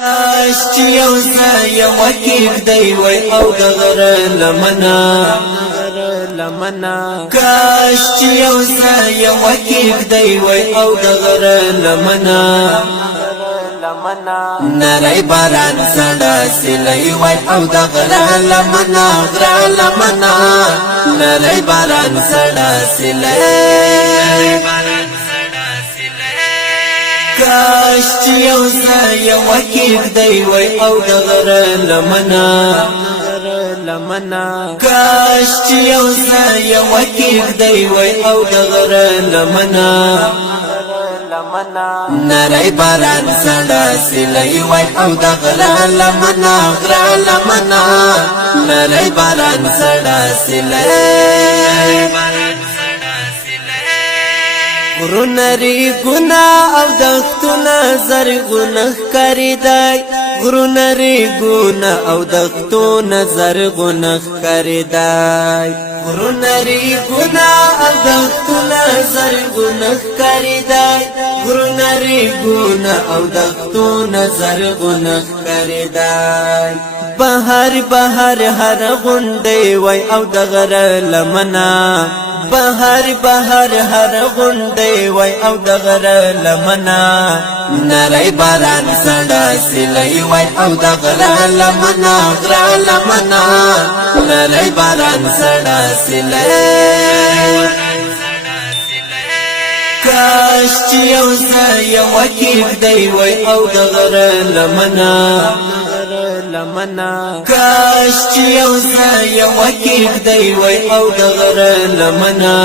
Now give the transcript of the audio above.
کاش چې یو ځای وکیف دی وای او د غره لمنا کاش چې یو ځای وکیف دی وای او د غره لمنا نری باران سړه سلی وای او د غره لمنا نری باران سړه سلی کاش چې یو ځای وکیف دی وای او د غره لمنا کاش چې یو ځای وکیف دی وای او د غره لمنا نری باران سړه سلی وای او د غره لمنا نری باران سړه سلی غرونری گنا او دختونا زرغونه خریدای غرونری گنا او دختونا زرغونه خریدای غرونری گنا او دختونا زرغونه خریدای غرونری گنا او دختونا زرغونه خریدای بهر هر غونډي وای او د غره لمنا بهر هر غونډي وای او د غره لمنا نری باران سړه سلی وای او د غره لمنا نری باران سړه سلی کاش چې یو ځای وکیف دی وای او د غره لمنا کاش چې یو ځای وکیف دی وای او د غره لمنا